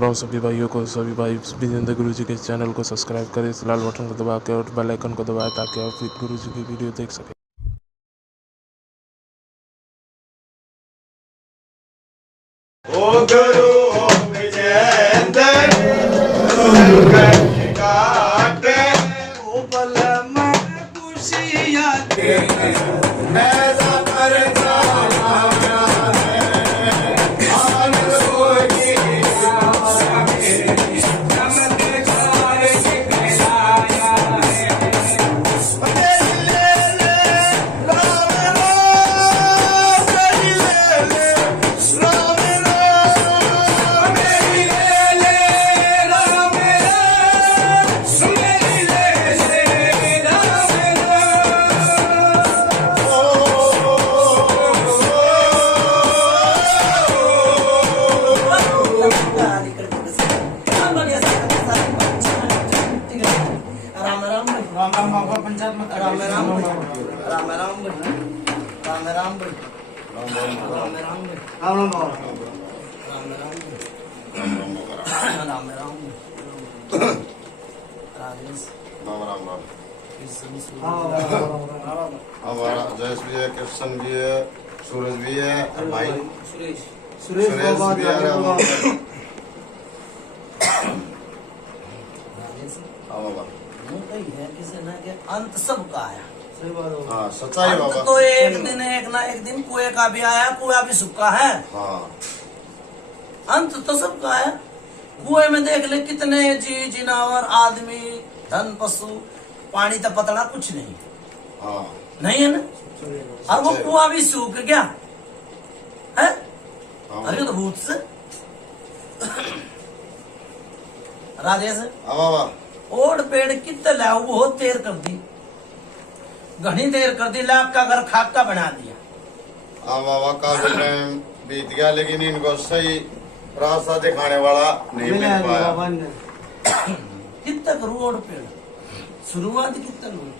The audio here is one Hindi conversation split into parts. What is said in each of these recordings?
राम सभी भाइयों को, सभी भाई विजेंद्र गुरु जी के चैनल को सब्सक्राइब करें, इस लाल बटन को दबा के और बेल आइकन को दबाएं ताकि आप गुरु जी की वीडियो देख सकें। ओ गुरु विजेंद्र काटे ओ बल में खुशियां दे ऐसा कर हमारा जयेश भी है, कृष्ण भी है, सूरज भी है, भाई सुरेश भी है। अंत सब का आया। हाँ सच्चाई अंत बाबा। तो एक ना एक दिन कुएं का भी आया, कुआं भी सूखा है। हाँ अंत तो सबका है। कुएं में देख ले कितने जी जिनावर आदमी धन पशु, पानी तो पतला कुछ नहीं। हाँ नहीं है ना। और वो कुआं भी सूख गया है। हाँ अरे तो भूत से राजेश बाबा। ओढ़ पेड़ कितने लाओ बहुत देर कर दी, घनी देर कर दी, लाख का घर खाक का बना दिया। हाँ बाबा, काफी टाइम बीत गया लेकिन इनको सही रास्ता दिखाने वाला नहीं मिल पाया। कितना करूँ ओढ़ पेड़, शुरुआत कितना करूँ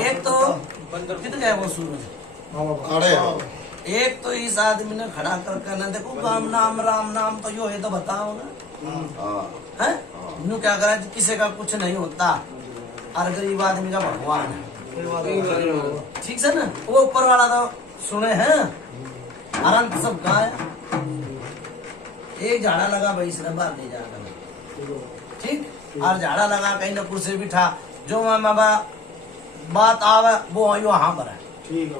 एक तो कित गया वो सूरज। अरे एक तो इस आदमी ने खड़ा कर कहना देखो राम नाम राम नाम तो यो है तो बताओ ना है। इन्हों क्या करा किसी का कुछ नहीं होता और गरीब आदमी का भगवान है। ठीक है ना। वो ऊपर वाला तो सुने हैं अनंत सब कहा है। एक झाड़ा लगा भाई इसने बाहर ले जाकर, ठीक। और झाड़ा लगा कहीं ना कुर्सी बिठा, जो मामा बात आवे वो वहां पर है। ठीक है।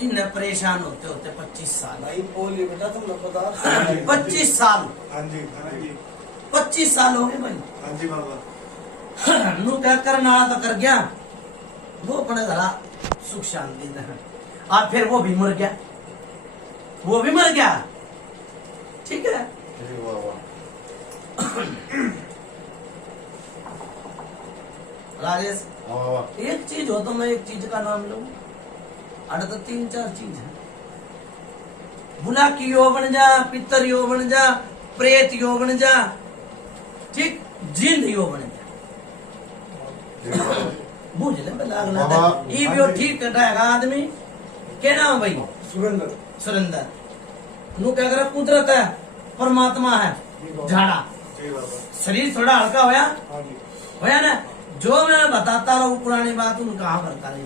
इन्हें परेशान होते होते 25 साल। भाई बोलिए बेटा, तुम लोग बता। 25 साल। हाँ जी 25 साल हो गए भाई। हाँ जी बाबा। नू क्या करना तो कर गया, वो अपने घरा सुख शांति में। और फिर वो भी मर गया, वो भी मर गया। ठीक है। राजेश एक चीज हो तो मैं एक चीज का नाम लूं, अरे तो 3-4 चीज है। बुला की यो बन जा, पितर यो बन जा, प्रेत यो बन जा, ठीक, जिंद यो बन जा। बुझ ले लागना ये भी ठीक कटाएगा आदमी। क्या नाम भाई? सुरेंद्र। सुरेंद्र। नु क्या करे कुदरत है, परमात्मा है, झाड़ा शरीर थोड़ा हल्का होया ना। जो मैं बताता रहा हूँ पुरानी बात उन कहा करता रही।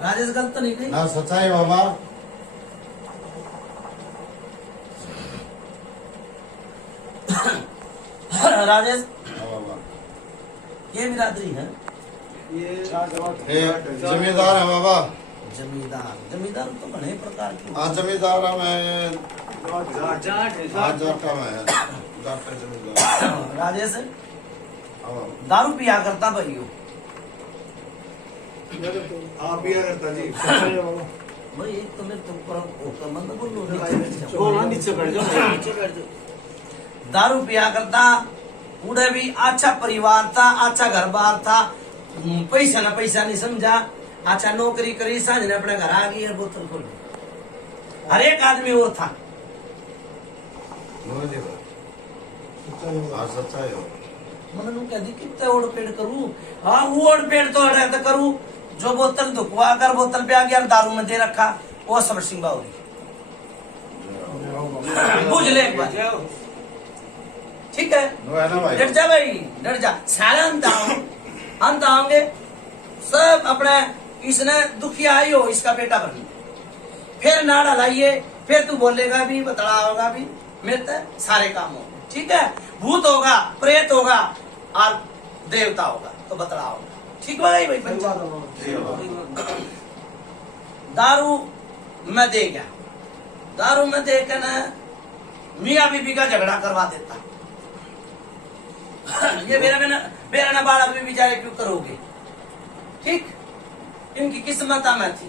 राजेश गलत तो नहीं कही ना, सच्चाई बाबा। राजेश बाबा ये बिरादरी है। ये जमींदार है बाबा। जमींदार जमींदार तो बड़े प्रकार की। हाँ जमींदार है। मैं जाट जाटा में है, जाट का जमींदार। राजेश हाँ दारू पिया करता भाइयों। हाँ पिया करता जी। भाई एक तो मेरे तुम पर मत बोलो, नीचे बैठ जाओ। दारू पिया करता। उड़े भी अच्छा परिवार था, अच्छा घर बार था, पैसा ना पैसा नहीं समझा, अच्छा नौकरी करी, सांझ ने अपने घर आ गई और बोतल खोल ली। हर एक आदमी और था। हाँ सच्चाई हो। मैंने कह दी कितने ओढ़ पेड़ करूं। हाँ वो ओढ़ पेड़ तो अड़े तो करूं, जो बोतल दुखवा कर बोतल पे आ गया दारू में दे रखा, वो समर सिंह बावरी बुझ ले एक बार, ठीक है। डट जा भाई, डट जा सारे अंत आओगे सब अपने। इसने दुखिया आई हो इसका बेटा बन, फिर नाड़ा लाइए, फिर तू बोलेगा भी बतला होगा भी मेरे सारे काम हो, ठीक है। भूत होगा, प्रेत होगा और देवता होगा तो बतला होगा, ठीक होगा भाई पंचायत। दारू में दे गया, दारू में दे के ना मियाँ बीबी का झगड़ा करवा देता। ये मेरा ना बालक भी बेचारे क्यों करोगे, ठीक। इनकी किस्मत में थी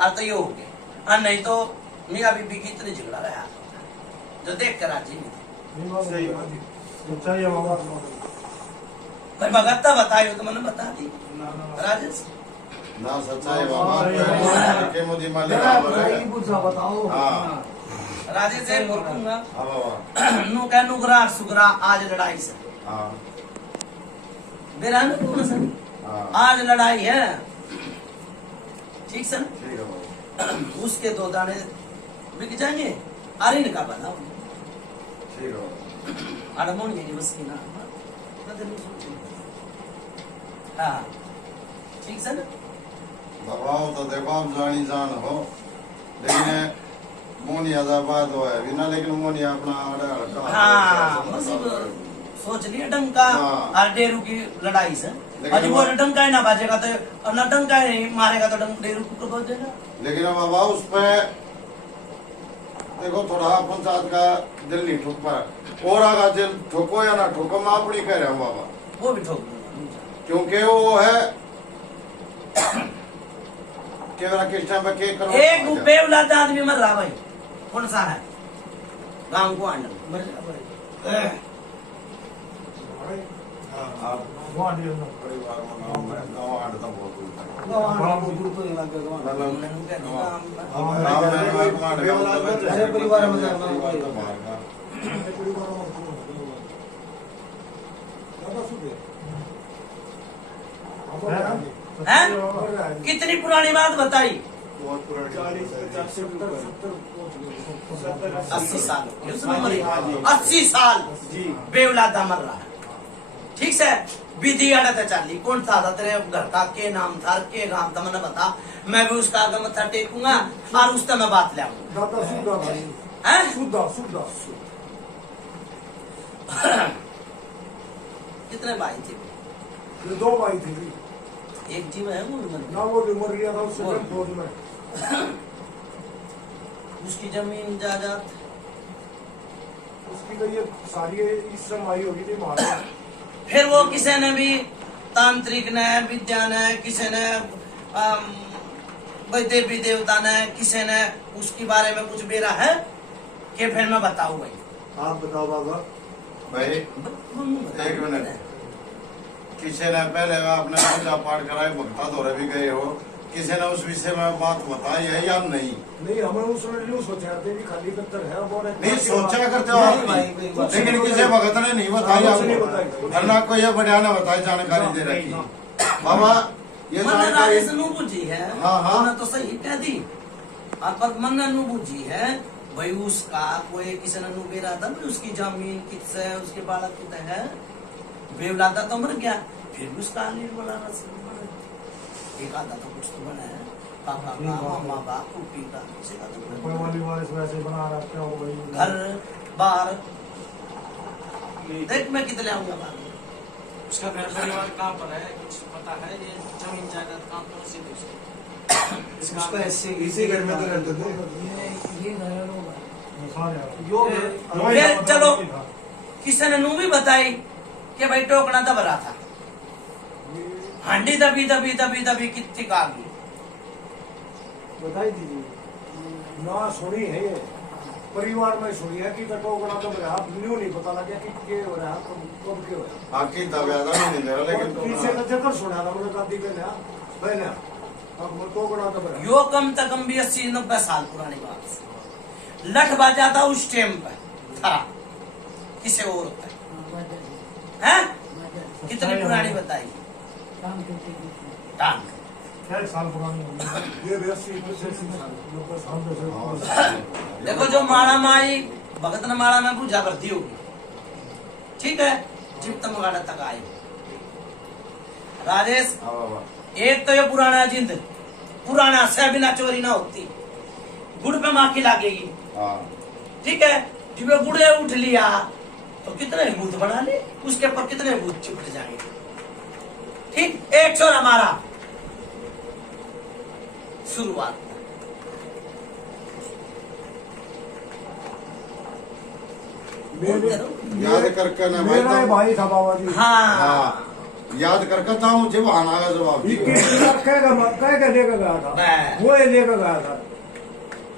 और तो ये हो गए, और नहीं तो मियाँ बीबी की इतनी झगड़ा रहा जो देख कर राजी नहीं। भाई भगत बताई तो मैंने बता दी राजेश ना सच्चाई बाबा के मोदी मालिक बताओ। हाँ राजेश से बोलूंगा हाँ बाबा नु कह नुगरा सुगरा आज लड़ाई से हाँ बेरान कौन सर हाँ आज लड़ाई है, ठीक सर। ठीक है बाबा उसके 2 दाने बिक जाएंगे, अरिन का बना ठीक है बाबा अड़मोन ये बस की ना हाँ ठीक सर। दबाव तो देखो आप जानी जान हो, लेकिन मोनी आजाबाद हो है बिना, लेकिन मोनी अपना आड़ा हड़का हाँ बस सोच लिया डंका हाँ। और डेरू की लड़ाई से, लेकिन और वो डंका ही ना बाजेगा तो ना डंका ही नहीं मारेगा तो डेरू को बजेगा। लेकिन बाबा उस पे देखो थोड़ा पंचायत का दिल नहीं ठोक पा, और आगा दिल ठोको या ना ठोको मैं अपनी कह रहा हूँ बाबा, वो भी ठोक दूंगा, क्योंकि वो है कि मेरा किस टाइम पे केक करो एक बेवलाद आदमी मर रहा भाई, कौन सा है गांव को आंडल आप परिवार में गाँव आंडता बहुत हैं? कितनी पुरानी बात बताई, 80 साल 80 साल बेवलादा मर रहा है, ठीक से। विधि अड़त चली कौन था तेरे घर का के नाम था के गांव था मैंने बता, मैं भी उसका आगे मत्था टेकूंगा और उससे मैं बात ले आऊंगा। कितने भाई थे? 2 भाई थे, एक जीव है वो ना वो मर गया था उससे फौज में। उसकी जमीन जायदाद उसकी तो ये सारी इस समय आई होगी थी मारा। फिर वो किसी ने भी तांत्रिक ने विद्या ने किसी ने देवी देवता ने किसी ने उसके बारे में कुछ बेरा है कि फिर मैं बताऊं भाई। आप बताओ बाबा। भाई एक मिनट, किसी ने पहले आपने पूजा पाठ कराई भक्ता दौरे भी गए हो, किसी ने उस विषय में बात बताई है या नहीं? नहीं हमें उसने न्यू सोचा थे कि खाली पत्थर है वो नहीं सोचा करते हो आप, लेकिन किसी भगत ने नहीं बताई आपको, और ना कोई बढ़िया ने बताई जानकारी दे रखी बाबा। ये जानकारी बुझी है, हाँ, हाँ। मैंने तो सही कह दी, पर मन नु बुझी है भाई। उसका कोई किसी ने बेरा था उसकी जमीन कितने है, उसके बालक कितने है, बेवलादा तो मर गया, फिर भी उसका बोला एक आधा तो कुछ तो बना है, पापा का मामा का कुटी का घर बार देख मैं कितने आऊंगा बाहर। उसका घर परिवार कहाँ पर है कुछ पता है? ये जमीन जायदाद काम तो उसी देश इसका ऐसे इसी घर में तो रहते थे। फिर चलो किसी ने नू भी बताई कि भाई टोकना दब रहा था, हांडी दबी दबी दबी दबी कितनी का गई बताई दीजिए ना। सुनी है ये परिवार में सुनी है कि टोकना तो रहा, न्यू नहीं पता लगा कि के हो रहा कब के हो रहा। आखिर तब याद नहीं दे रहा, लेकिन पीछे तो जगह सुना था मुझे दादी पे ना पहले अब टोकना तो रहा। यो कम से कम भी 80-90 साल पुरानी बात। लठ बाजा था उस टाइम पर था किसे और होता है हैं? कितनी पुरानी बताई? टांग। साल पुरानी ये 80 साल। देखो जो माड़ा माई भगत न माड़ा में पूजा करती होगी, ठीक है, जिप तमगाड़ा तक आई। राजेश, हाँ बाबा। एक तो ये पुराना जिंद, पुराना से बिना चोरी ना होती, गुड़ पे माखी लागेगी, हाँ ठीक है। जब ये गुड़े उठ लिया तो कितने भूत बना ले, उसके ऊपर कितने भूत चिपट जाएंगे, ठीक। एक छोर हमारा शुरुआत याद करके ना भाई मेरा तो भाई था बाबा जी। हाँ हाँ याद करके था हूँ जब आना का जवाब दिया। 21 लाख कह के लेकर गया था, मैं। वो ये लेकर गया था।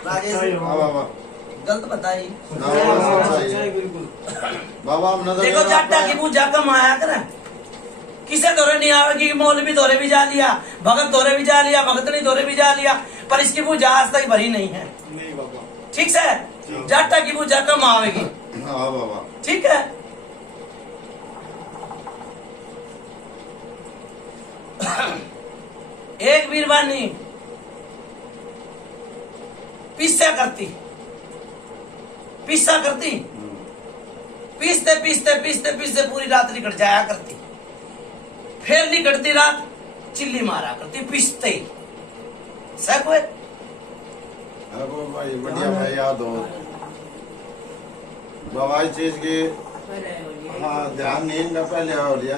राजेश हाँ बाबा। गलत बताई। ना बाबा सच्चाई है। बिल्कुल। बाबा हमने तो देखो जाटा की पूजा कम आया करे, किसे दौरे नहीं आवेगी, मौलवी दौरे भी जा लिया, भगत दौरे भी जा लिया, भगत नहीं दौरे भी जा लिया, पर इसकी पूजा आज तक भरी नहीं है, नहीं बाबा। ठीक से। जाटा की पूजा कम आवेगी, हाँ बाबा। ठीक है। एक बीरबानी पिस्सा करती, पिस्सा करती, पीसते पीसते पीसते पीसते पूरी रात निकट जाया करती, फिर निकटती रात चिल्ली मारा करती पीसते ही। सब हुए? अरे भाई बढ़िया भाई याद हो बाबा इस चीज की। हाँ ध्यान नहीं ना पहले हो लिया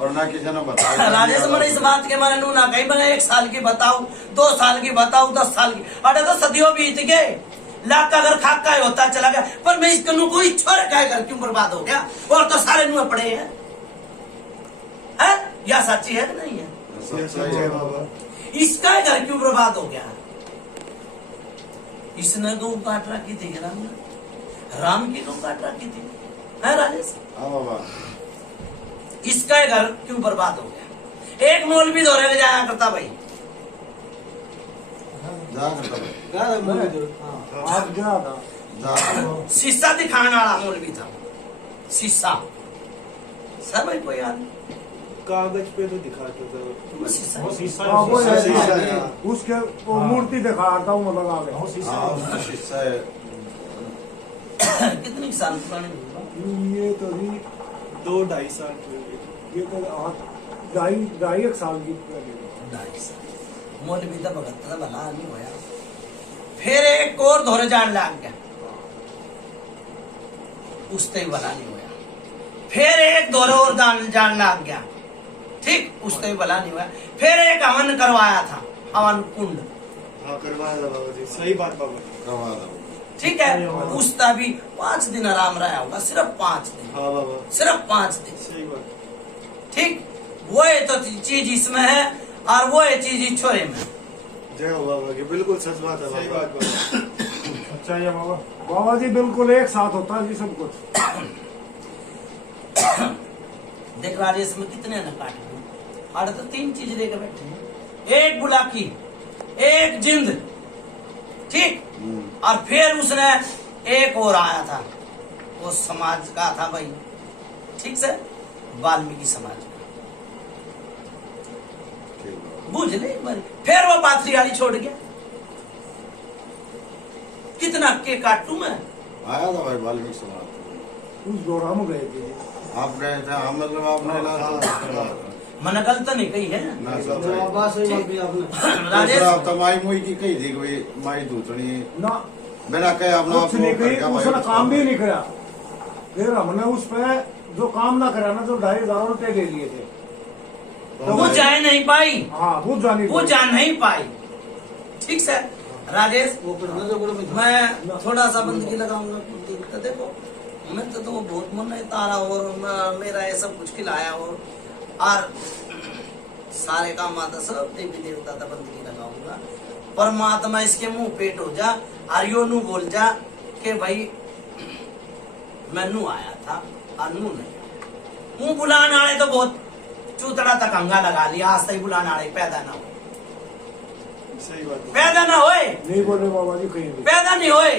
और ना किसी ने बताया। राजेश मन इस बात के मारे नू ना कहीं बने 1 साल की बताओ, 2 साल की बताओ, 10 साल की, अरे तो सदियों बीत गए, लाख का अगर खाका ही होता चला गया, पर मैं इस कनू को छोड़ क्या कर क्यों बर्बाद हो गया, और तो सारे नुए पड़े हैं, है? या सच्ची है कि नहीं है? सच्चाई है बाबा। इसका घर क्यों बर्बाद हो गया? इसने गौ काट रखी थी राम ने, राम की गौ काट रखी थी, है राजेश? हाँ बाबा। इसका घर क्यों बर्बाद हो गया? एक मौलवी दौरे में जाया करता भाई, जा करता भाई। आप गया था। जा शीशा दिखाने वाला मौलवी था, शीशा। सर भाई कोई याद कागज पे तो दिखाते थे। शीशा हाँ, वो है, शीशा है। उसके वो मूर्ति दिखा रहा हूँ मैं लगा के। हाँ उसका शीशा है। कितनी साल पुरानी? ये तो भी 2-2.5 साल की होगी। ये तो 2.5 साल की पहले। 2.5 साल। मौलवी तो भगत था, भला नहीं होया। फिर एक और दौरे जान लग गया, उससे ही भला नहीं होया। फिर एक दौरे और जान लग गया, ठीक, उससे ही भला नहीं हुआ। फिर एक हवन करवाया था, हवन कुंड, हाँ करवाया था बाबा जी, सही बात बाबा। करवा दो। ठीक है। उसका भी 5 दिन आराम रहा होगा, सिर्फ 5 दिन, हाँ बाबा सिर्फ 5 दिन, सही बात। ठीक। वो ये तो चीज इसमें है और वो ये चीज इस छोरे में। जय हो बाबा की, बिल्कुल सच बात है। सही बात बाबा। अच्छा ये बाबा, बाबा जी बिल्कुल एक साथ होता है जी सब कुछ। देख राजेश में कितने न काटे, अरे तो 3 चीज लेकर बैठे हैं, एक बुलाकी, एक जिंद, ठीक, और फिर उसने एक और आया था, वो समाज का था भाई, ठीक से, वाल्मीकि समाज का, बुझ ले एक बार। फिर वो पाथरी वाली छोड़ गया, कितना के काटू मैं। आया था भाई वाल्मीकि समाज। उस दौरा में गए थे। आप गए थे? हम मतलब आपने मैंने गलत नहीं कही है ना सच्चाई। राजेश। दूसरा हफ्ता माई मुई की कही थी कोई माई दूसरी ना बिना कहे अपना कुछ नहीं कही, उसने काम भी नहीं करा। फिर हमने उस पे जो काम ना करा ना, जो 2,500 रुपए ले लिए थे, वो जा नहीं पाई, हाँ वो जानी वो जा नहीं पाई, ठीक से। राजेश, मैं थोड़ा सा बंदगी लगाऊंगा, तो देखो मैं तो बहुत मन है तारा और मेरा ये सब कुछ खिलाया और सारे काम आता सब देवी देवता था, बंदगी लगाऊंगा। परमात्मा इसके मुंह पेट हो जा और यो नू बोल जा कि भाई मैं नू आया था और नू नहीं। मुंह बुलाने आए तो बहुत चूतड़ा तक अंगा लगा लिया, आज तक बुलाने आए पैदा ना हो, सही बात है। पैदा ना होए, नहीं बोले बाबा जी कहीं भी। पैदा नहीं होए,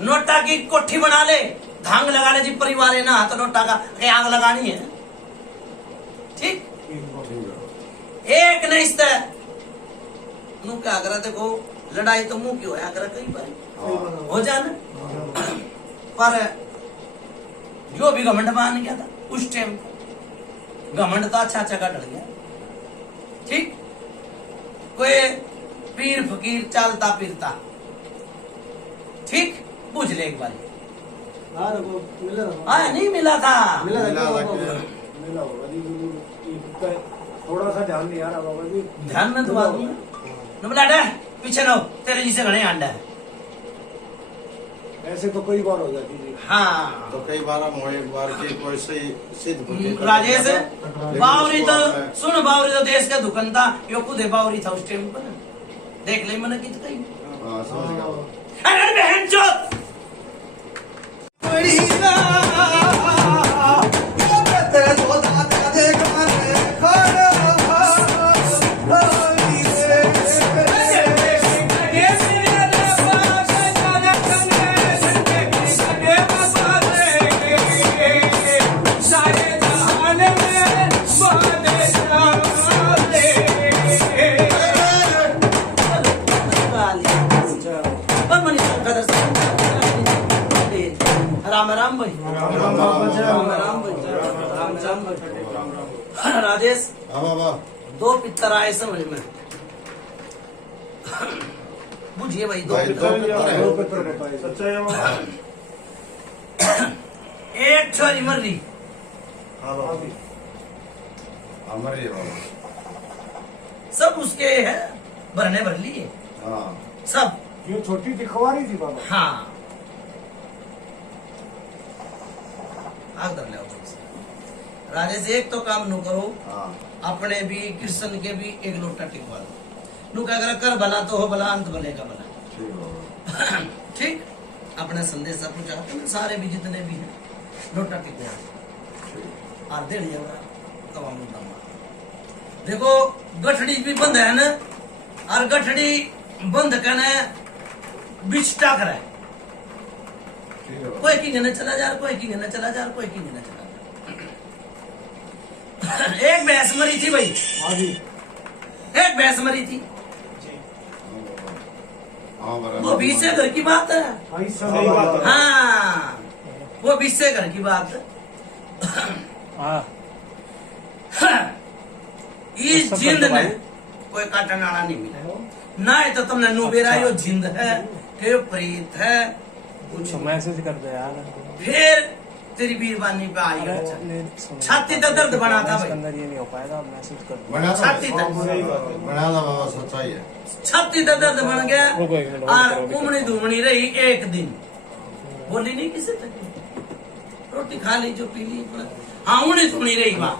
नोटा की कोठी बना ले, धांग लगा ले जी परिवार है ना हाथ लोटा का कहीं आग लगानी है ठीक एक नहीं इस नु क्या करा देखो लड़ाई तो मुंह की होया करा कई बार हो जाना पर जो भी घमंड मान गया था उस टाइम घमंड तो अच्छा अच्छा का डर गया ठीक कोई पीर फकीर चालता फिरता ठीक पूछ ले एक बार नहीं मिला था थोड़ा सा ध्यान नहीं आ रहा बाबा जी। ध्यान में तो आदमी न पीछे नो तेरे जिसे घने अंडा है ऐसे तो कई बार हो जाती थी। हाँ तो कई बार हम एक बार के कोई सही सिद्ध राजेश बावरी तो सुन बावरी तो देश का दुकानदार यो खुद है बावरी था उस टाइम पर देख ले मैंने कित कही हाँ समझ गया अरे बहन चोद राम राम भाई राम राम भाई राम भाई राजेश हाँ बाबा दो पित्तर आए समझ में बुझिए भाई दो पित्तर एक छोरी मर रही हमारे ये बाबा सब उसके है भरने भर लिए हाँ सब ये छोटी दिखवारी थी बाबा। हाँ आग धर ले राजेश एक तो काम नु करो हाँ अपने भी कृष्ण के भी एक लोटा टिकवा दो नु क्या कर भला तो हो भला अंत भले का भला ठीक बाबा ठीक अपने संदेश पहुंचाते हैं सारे भी जितने भी हैं लोटा टिकवा और दे लिया तमाम देखो गठड़ी भी बंद है ना और गठड़ी बंद करना बिचटा करे ठीक है बाबा कोई की गने चला जा कोई की गने चला जा कोई की गने चला जा एक भैंस मरी थी भाई हाँ जी। एक भैंस मरी थी हाँ बराबर वो 20 से घर की बात है हाँ, इस समय बात है। हाँ वो 20 से घर की बात है इस जिंद ने कोई काटा नाड़ा नहीं मिला ना है तो तुमने नुबेरा यो जिंद है के प्रीत है कुछ मैसेज कर दे यार फिर तेरी बीरबानी पे आई छाती तो दर्द बना था भाई अंदर ये नहीं हो पाएगा मैसेज कर दो बना छाती तक बना था बाबा सच्चाई है छाती तो दर्द बन गया रुको एक मिनट, और रुको, उमड़ी धूमड़ी रही एक दिन बोली नहीं किसी तक रोटी खा ली जो पी ली हाँ उमड़ी धूमड़ी रही वहां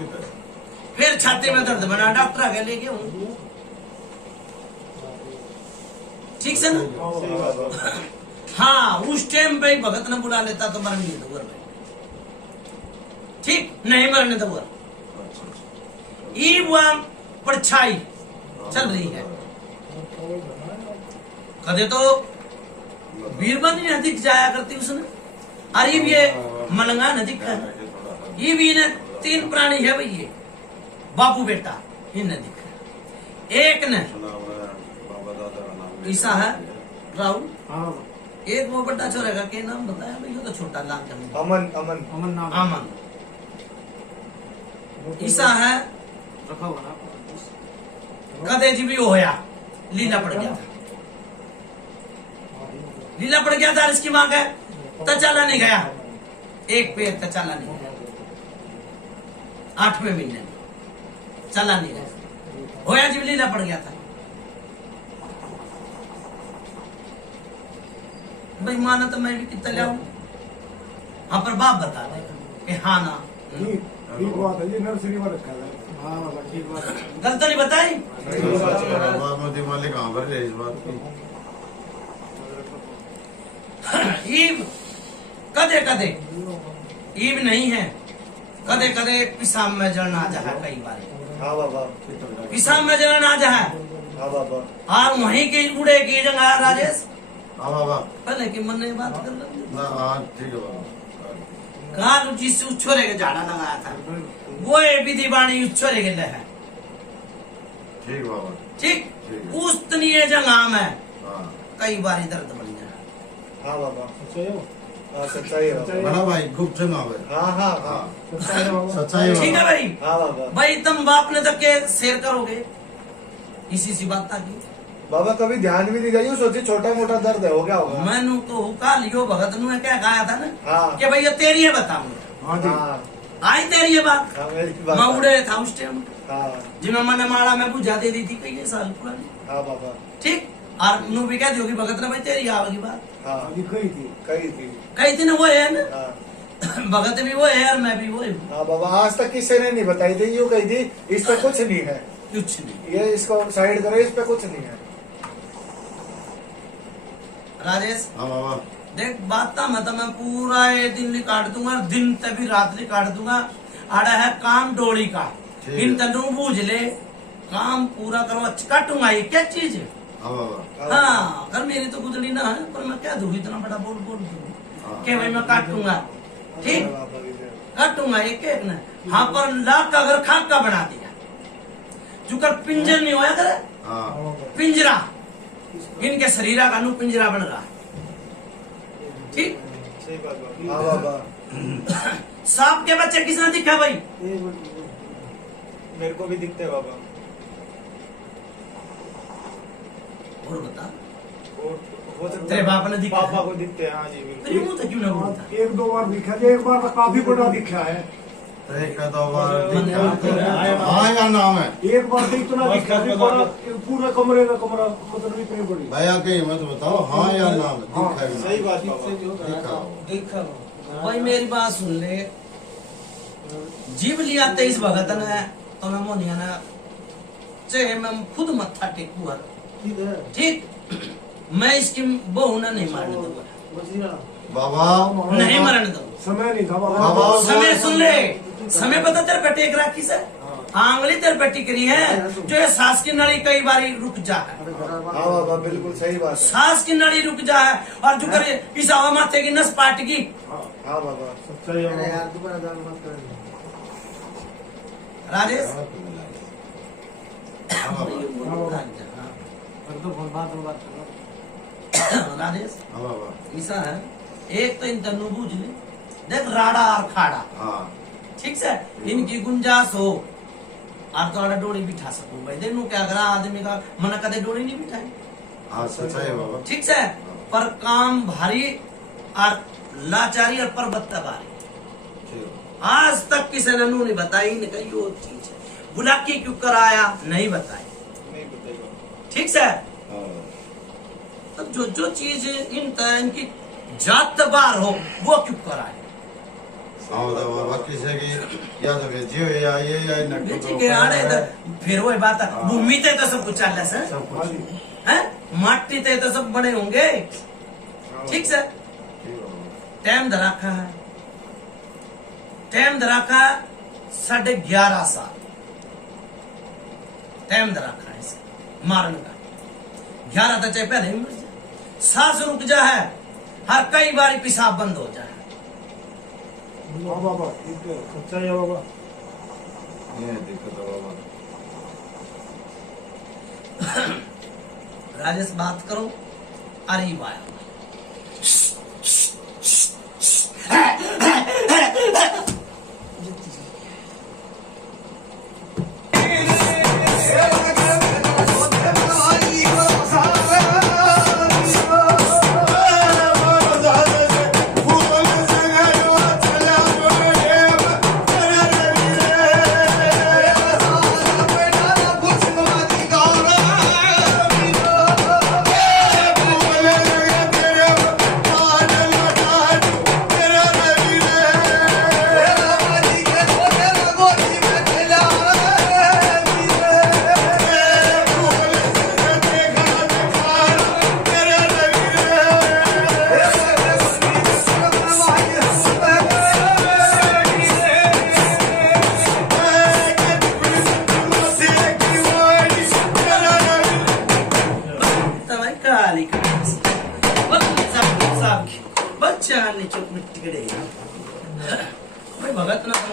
फिर छाती में दर्द बना डॉक्टर आगे ले गया हूँ ठीक से ना हाँ उस टाइम पे ही भगत ने बुला लेता तो मर नहीं दो ठीक नहीं मरने दो वह परछाई चल रही है कदे तो बीरबल ने दिख जाया करती उसने अरे ये मलंगा न दिखा ये भी ने 3 प्राणी है भाई ये बाबू बेटा इन्हें दिखा एक ने ईसा है राहुल हाँ एक वो बड़ा छोरा का के नाम बताया भाई तो छोटा लाल का अमन अमन अमन नाम अमन ईसा है रखा हुआ ना कदे जी भी होया लीला पड़ गया था लीला पड़ गया था इसकी मां का तचाला नहीं गया एक पैर तचाला नहीं गया 8वें महीने में चला नहीं गया होया जी लीला पड़ गया था भाई माना तो मैं भी कितना लाऊं हाँ पर बाप बता देगा कि हाँ ना ठीक बात है ये नर्सरी में रखा है। हाँ बाबा ठीक बात है। गलत तो नहीं बताई बासमती मालिक कहाँ पर है इस बात की ईब कदे कदे ईब नहीं है कदे कदे पिसाम में जलना आ है कई बार हाँ बाबा पिसाम में जलना आ है हाँ बाबा और वहीं की उड़े की जगह राजेश हाँ बाबा पहले की मन बात कर ना हाँ ठीक है बाबा काल जिससे उस छोरे के झाड़ा लगाया था वो ये विधि बाणी उस छोरे के लिए है ठीक बाबा ठीक ठीक। उस्तनी ये जंगाम है हाँ कई बार दर्द बन जाए। हाँ बाबा सच्चाई है बाबा। बड़ा भाई गुप्त ना आवे हाँ हाँ हाँ सच्चाई है बाबा। सच्चाई ठीक है बाबा। भाई हाँ बाबा। भाई तुम बाप ने तक के शेयर करोगे इसी सी बात की बाबा कभी ध्यान भी नहीं गई सोची छोटा मोटा दर्द है हो क्या होगा। मैनू तो हुका लियो भगत नु क्या कहा था ना हाँ। कि भैया तेरी है बताऊंगा हाँ जी आई तेरी है बात हाँ मेरी बात मैं उड़े था उस टाइम हाँ जिन्हों मैंने माड़ा में बुझा दे दी थी कई साल पुरानी हाँ बाबा ठीक और नु भी कह दियो कि भगत ने भाई तेरी आवेगी बात हाँ कही थी कई दिन वो है ना हाँ भगत भी वो है और मैं भी वो हूँ हाँ बाबा आज तक किसी ने नहीं बताई थी यूँ कही थी इस पे कुछ नहीं है कुछ नहीं ये इसको साइड करो इस पे कुछ नहीं है। राजेश हाँ बाबा देख बात मैं तो मैं पूरा ये दिन निकाट दूंगा दिन तभी रात निकाट दूंगा आड़ा है काम डोली का ठीक है। इन तनु बूझ ले काम पूरा करो अच्छा काटूंगा ये क्या चीज है हाँ बाबा हाँ कर मेरी तो गुजरी ना है पर मैं क्या दूँ इतना बड़ा बोल बोल दूँ हाँ। के भाई मैं काटूंगा ठीक बाबा जी ने। काटूंगा एक एक ना हाँ पर लाख का अगर खाक का बना दिया जो कर पिंजर नहीं होया करे हाँ पिंजरा इनके शरीरा का नु पिंजरा बन रहा है ठीक सही बात बाबा। हाँ बाबा सांप के बच्चे किसने दिखा भाई मेरे को भी दिखते हैं बाबा। और बता हो सकता तेरे है बाप ने दिखा पापा को दिखते हैं हाँ जी बिल्कुल। तेरी मुंह तो क्यों ना बोलता एक दो बार दिखा एक बार तो काफी बड़ा दिखा है। एक का दो बार मैंने दिखा। हाँ यार नाम है एक बार तो इतना दिखा कि बड़ा पूरा कमरे का कमरा मतलब इतनी बड़ी। भैया कहीं मत बताओ हाँ यार नाम है हाँ, दिखा है सही नाम। बात बाबा। दिखा भाई मेरी बात सुन ले जीव लिया 23 भगत ने तो मैं मोनिया ना चाहे मैं खुद मत्था टेकू हर ठीक मैं इसकी बहू ना नहीं मारने दूंगा बाबा नहीं मरने दूंगा समय नहीं था बाबा। बाबा। समय सुन ले समय पता तेरे पे टेक रखी से आंगली तेरे पे टिकरी है जो ये सांस की नली कई बारी रुक जा है हाँ बाबा बिल्कुल सही बात है। सांस की नली रुक जा है और जो करे इस हवा माथे की नस पाट की हाँ बाबा सच्चाई है बाबा। राजेश राजेश हाँ बाबा ऐसा है एक तो इन तनु बूझ ले देख राड़ा और खाड़ा हाँ ठीक से इनकी गुंजाइश हो और तो आड़ा डोरी बिठा सकूं भाई देखो क्या अगर आदमी का मन कदे डोरी नहीं बिठाई हाँ सच्चाई है बाबा ठीक से पर काम भारी और लाचारी और पर्वत भारी ठीक आज तक किसी ने नहीं बताई नहीं कही वो चीज है बुलाकी क्यों कराया नहीं बताई नहीं बताइए। ठीक से हाँ तो जो चीज इनकी जात बार हो वो क्यों कराए हाँ बताओ बाबा किसे की या तो फिर जियो या ये या नटू बेटी के आड़े तो फिर वो बात है भूमि ते तो सब कुछ चल रहा है सब कुछ हैं माटी ते तो सब बने होंगे ठीक से ठीक है बाबा टाइम धराखा है टाइम धराखा 11.5 साल टाइम धराखा है इसे मारने का 11 तो चाहे पहले ही मर जाए सांस रुक जा है हर कई बार पेशाब बंद हो जाए हाँ बाबा ठीक है सच्चाई है बाबा। ये दिक्कत है बाबा राजेश बात करो अरे वाह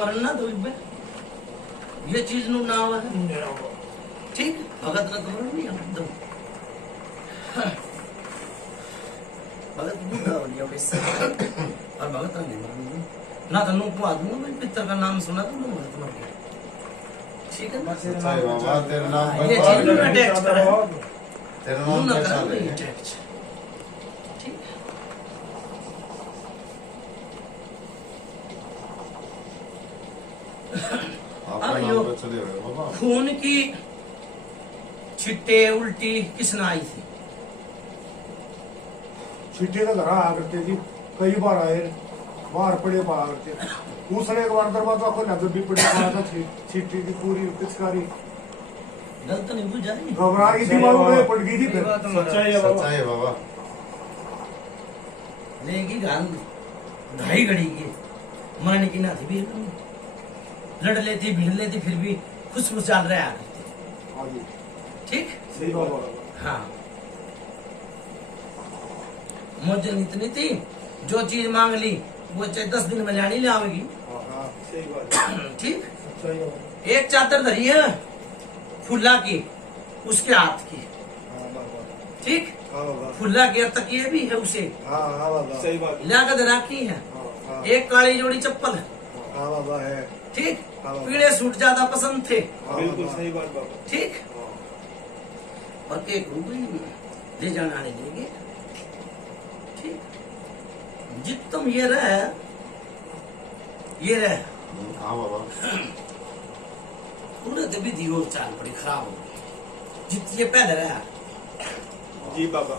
मरना दो इब्बे ये चीज नु ना हुआ है ठीक भगत ना तो नहीं हम दो भगत बुढ़ा हो लिया वैसे और भगत नहीं मरना ना तो नु को आदमी भाई पितर का नाम सुना तो नु मर गया ठीक है सही बाबा तेरे नाम पर ये चीज नु टैक्स कर तेरे नु नाम ना पर कर चल ये टैक्स ठीक आपका अब नाम यो पर चले हुए बाबा खून की छिट्टे उल्टी किसने आई थी छिट्टे का घर आया करते जी कई बार आए बाहर पड़े पड़ा करते उसने एक बार दरवाजा खोला जब भी पड़े पड़ा था छिट्टी की पूरी पिचकारी गलत नहीं बुझा रही घबरा गई दिमाग में पड़ गई थी फिर सच्चाई है बाबा लेगी गान ढाई घड़ी की मरने की ना थी भी लड़ लेती भिड़ लेती फिर भी खुश चाल रहे आगे हाँ जी ठीक सही बाबा हाँ मुझे इतनी थी जो चीज मांग ली वो चाहे 10 दिन में लानी ले आवेगी हाँ सही बात ठीक सही बाबा एक चादर धरी है फुल्ला की उसके हाथ की हाँ बाबा ठीक हाँ बाबा फुल्ला के तकिए भी है उसे हाँ हाँ बाबा सही बात लाकर राखी है हाँ एक काली जोड़ी चप्पल है हाँ बाबा है ठीक हाँ बाबा। पीले सूट ज्यादा पसंद थे बिल्कुल सही बात बाबा ठीक और केक भी ले जाना नहीं देंगे ठीक जित तुम ये रहे हाँ बाबा पूरे तो भी दियो चाल बड़ी खराब हो गई जित ये पहले रहा जी बाबा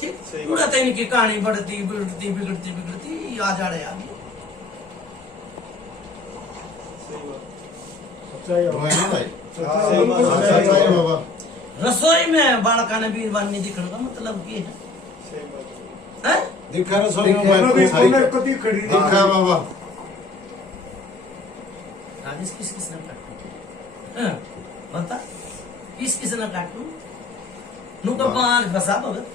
ठीक सही पूरा तो इनकी कहानी बढ़ती बिगड़ती बिगड़ती बिगड़ती आ जा रहे आगे सही बात सच्चाई है रोए ना भाई सही बात सच्चाई है बाबा रसोई में बालका ने वीरवान ने दिखने का मतलब ये है सही बात हैं? दिखा रसोई में दोनों मैं भी पूछा ही कोने कति खड़ी थी दिखा बाबा राजेश किस किसने काटू हैं? बता किस किसने काटू नु का पांच फंसा भगत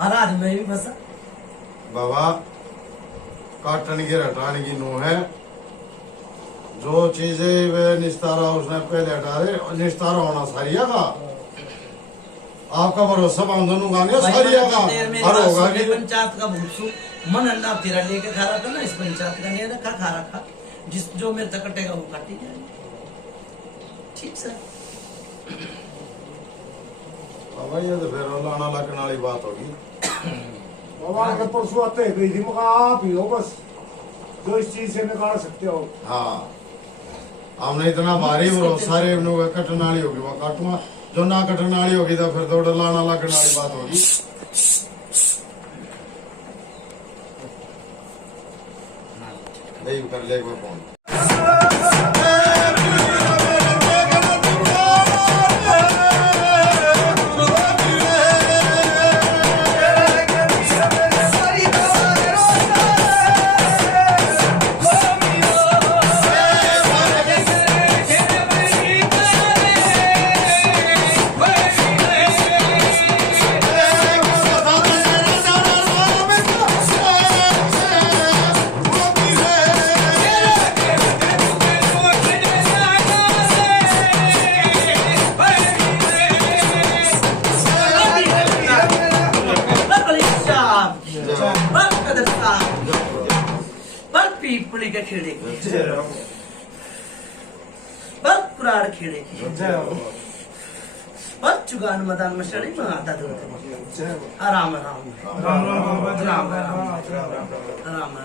महाराज में भी फंसा बाबा काटन की हटाने की नो है जो चीजें वे निस्तारा उसने पहले हटा दे और निस्तारा होना सारिया का आपका भरोसा हम दोनों का नहीं सारिया का हर होगा कि पंचायत का भूसू मन अंडा तेरा लेके खा रखा ना इस पंचायत का नहीं रखा खा रखा जिस जो मेरे तक कटेगा वो काटी जाएगी ठीक सर बाबा ये तो फिर लाना लगने वाली बात होगी बाबा के परसों आते हैं गई थी मगर आप ही हो बस जो इस चीज से निकाल सकते हो हाँ हमने इतना भारी भरोसा रे कटने वाली होगी वो काटूंगा जो ना कटने वाली होगी तो फिर तो लाना लगने वाली बात होगी नहीं कर ले कोई फोन पीपली के खेड़े की बस कुराड़ खेड़े की बस चुगान मदान मशड़ी में आता दूर आराम आराम राम राम बाबा राम राम राम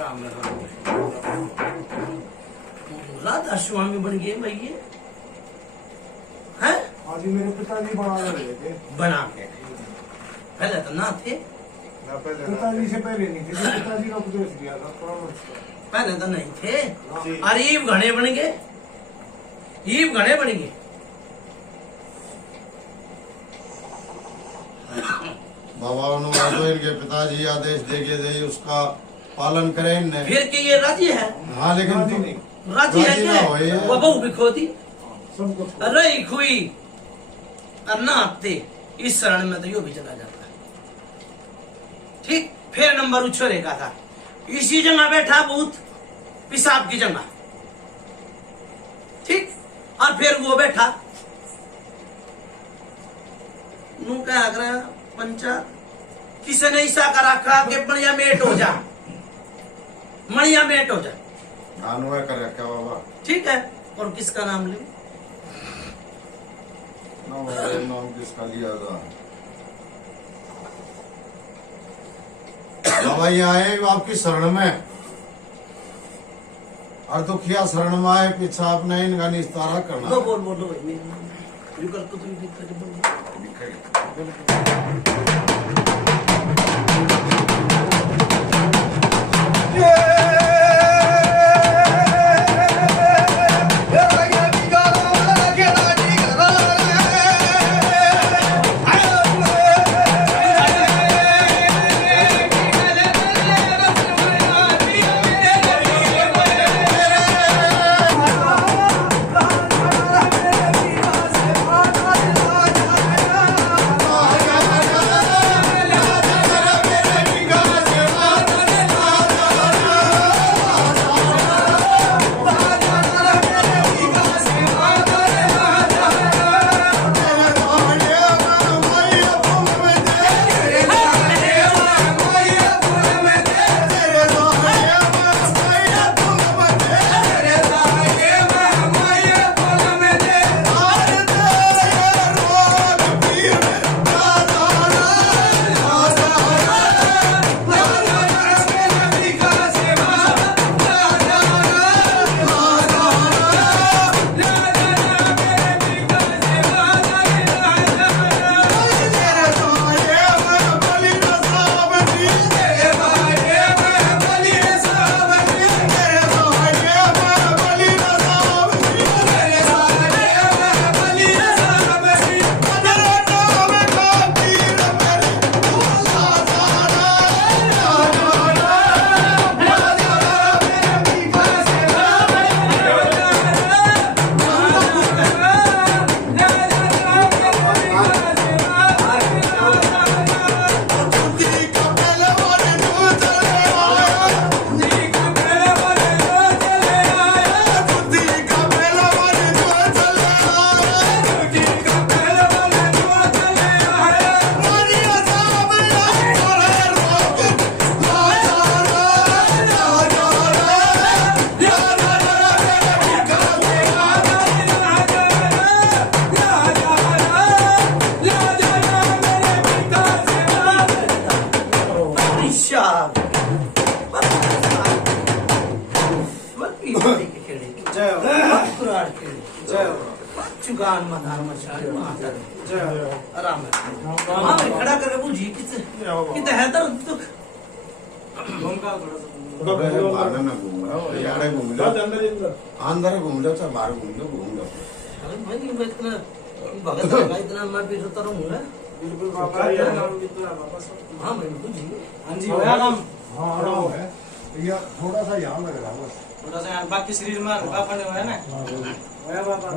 राम राम राधा स्वामी बन गए भैया हैं आज ही मेरे पिताजी बना रहे थे बना के पहले तो ना थे पिताजी से पहले नहीं थे जो पिताजी ने उपदेश दिया था परामर्श का। पहले तो नहीं थे अरे ईब घने बन गए ईब घने बन गए बाबा उन्होंने तो इनके पिताजी आदेश देके दे उसका पालन करें इनने फिर के ये राजी है हाँ लेकिन राजी तुम नहीं। राजी है राजी ना हो ये। क्या वो बहू भी खो दी सब कुछ रही खुई और ना आते इस शरण में तो यो भी चला जाता है ठीक फिर नंबर उछोरे का था इसी जगह बैठा भूत पेशाब की जगह, ठीक। और फिर वो बैठा नू क्या कर पंचायत किसी ने ऐसा कर रखा कि बढ़िया मेट हो जा, बढ़िया मेट हो जा, अनुय कर रखा बाबा, ठीक है। और किसका नाम ले? नाम किसका लिया था बाबा? यहाँ आए आपकी शरण में और दुखिया शरण में आए, पीछा अपना इनका निस्तारा करना। बोलो बोलो भाई, मेरा नाम यू कर तो तुम भी कर बोलो। चुगान मधार मचारे आराम हाँ खड़ा करके पूछी कितने है तो बाहर में घूम रहा हूँ, यार घूम लो, अंदर घूम लो, चाहे बाहर घूम लो, घूम लो। अरे भाई मैं इतना भगत है भाई, इतना मैं भी रोता रहूंगा। बिल्कुल बाबा, हाँ मैं पूछी हाँ जी होया काम, हाँ आराम है, ये थोड़ा सा यहाँ लग रहा है बस, थोड़ा सा बाकी शरीर में हल्का पड़े हुआ है ना, होया बाबा।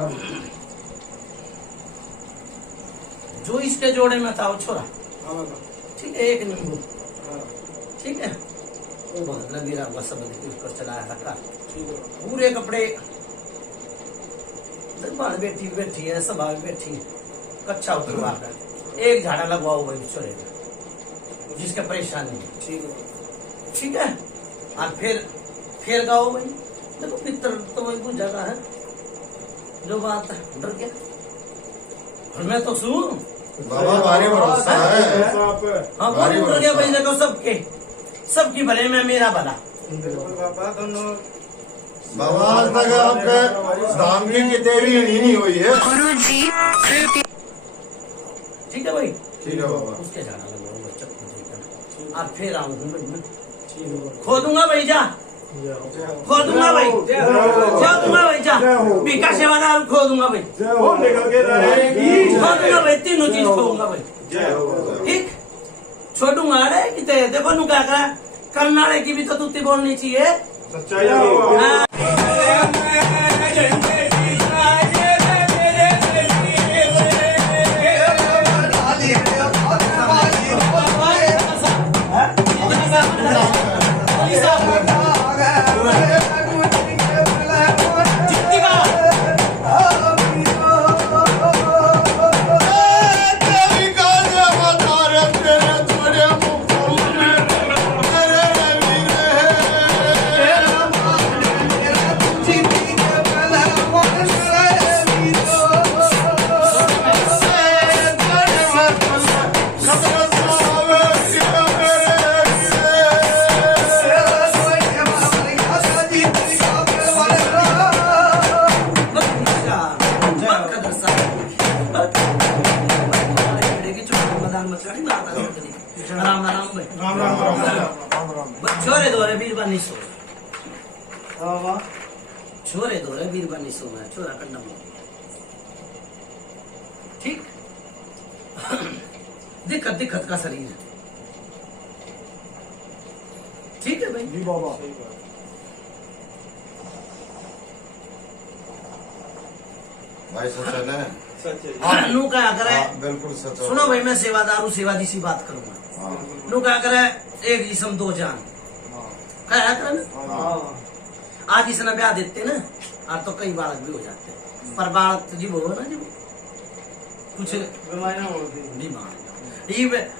जो इसके जोड़े में था वो छोरा, ठीक है, एक नींबू, ठीक है, वो भगत ने मेरा हुआ सब कर चलाया था, पूरे कपड़े बाहर बैठी बैठी है, सब आगे बैठी है, कच्चा उतरवा कर एक झाड़ा लगवाओ भाई छोरे का, जिसका परेशानी है, ठीक है। और फिर गाओ भाई, देखो पितर तो वही कुछ जगह है जो बात है, डर क्या, और मैं तो सुन बाबा भारी भरोसा है, हाँ भारी डर गया भाई, देखो सबकी भले में मेरा भला। बाबा दोनों बाबा आज तक आपके धाम की देवी नहीं हुई है, ठीक है भाई, ठीक है बाबा। उसके झाड़ा लगवाओ चक्कू देकर, और फिर आऊंगा भाई मैं खोदूंगा भाई, जा खोदूंगा भाई, खोदूंगा भाई, जा बीका सेवादार खोदूंगा भाई, खोदूंगा भाई, तीनों चीज खोदूंगा भाई, ठीक, छोड़ूंगा। अरे कितने देखो नू क्या करा, करनाड़े की भी तो तुत्ती बोलनी चाहिए, हाँ। राम राम भाई राम राम राम राम राम छोरे दोरे वीर बनी सो बाबा छोरे दोरे वीर बनी सो मैं छोरा कंडम ठीक दिक्कत दिक्कत का शरीर है ठीक है भाई जी बाबा भाई सच है ना? नू क्या करे बिल्कुल सच है। सुनो भाई मैं सेवादार हूँ सेवा सी बात करूंगा हाँ, नू क्या करे एक जिसम दो जान क्या करे ना आज इसने ब्याह देते ना और तो कई बालक भी हो जाते हैं पर बालक तो जी वो ना जी कुछ बीमार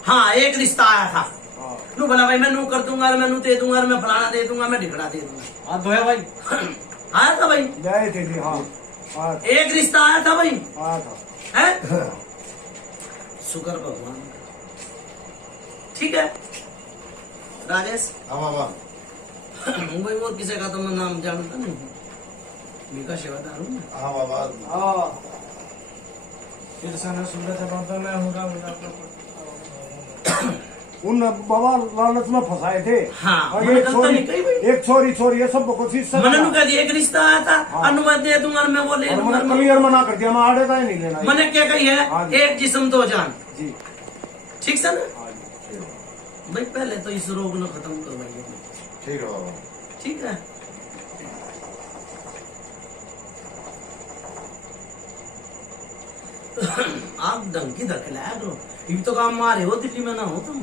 हाँ एक रिश्ता आया था नू बोला भाई मैं नू कर दूंगा मैं नू दे दूंगा मैं फलाना दे दूंगा मैं ढिकड़ा दे दूंगा हाथ धोया भाई आया था भाई गए थे जी हाँ आया था, एक रिश्ता आया था भाई आया था है शुक्र भगवान का। ठीक है राजेश हाँ बाबा भाई वो किसी का तो मैं नाम जानता नहीं मैं का सेवादार हूँ मैं। हाँ बाबा फिर sana सुंदर था बाबा मैं हूँ उन बाबा लालच में फंसाए थे हाँ, और मैंने एक गलत नहीं कही भाई। छोरी एक छोरी छोरी ये सब कोशिश से मैंने कहा एक रिश्ता आया था हाँ। अनुमति दे दूंगा मैं वो ले और लूंगा मैंने क्लियर मना कर दिया मैं आड़े का ही नहीं लेना मैंने क्या कही हाँ है जी। एक जिस्म दो जान जी ठीक से ना हाँ जी भाई पहले तो इस रोग को खत्म करवाइए ठीक है बाबा। ठीक है आप ढंग की धकेलाया करो ये तो काम मारे हो दिल्ली में ना हो तुम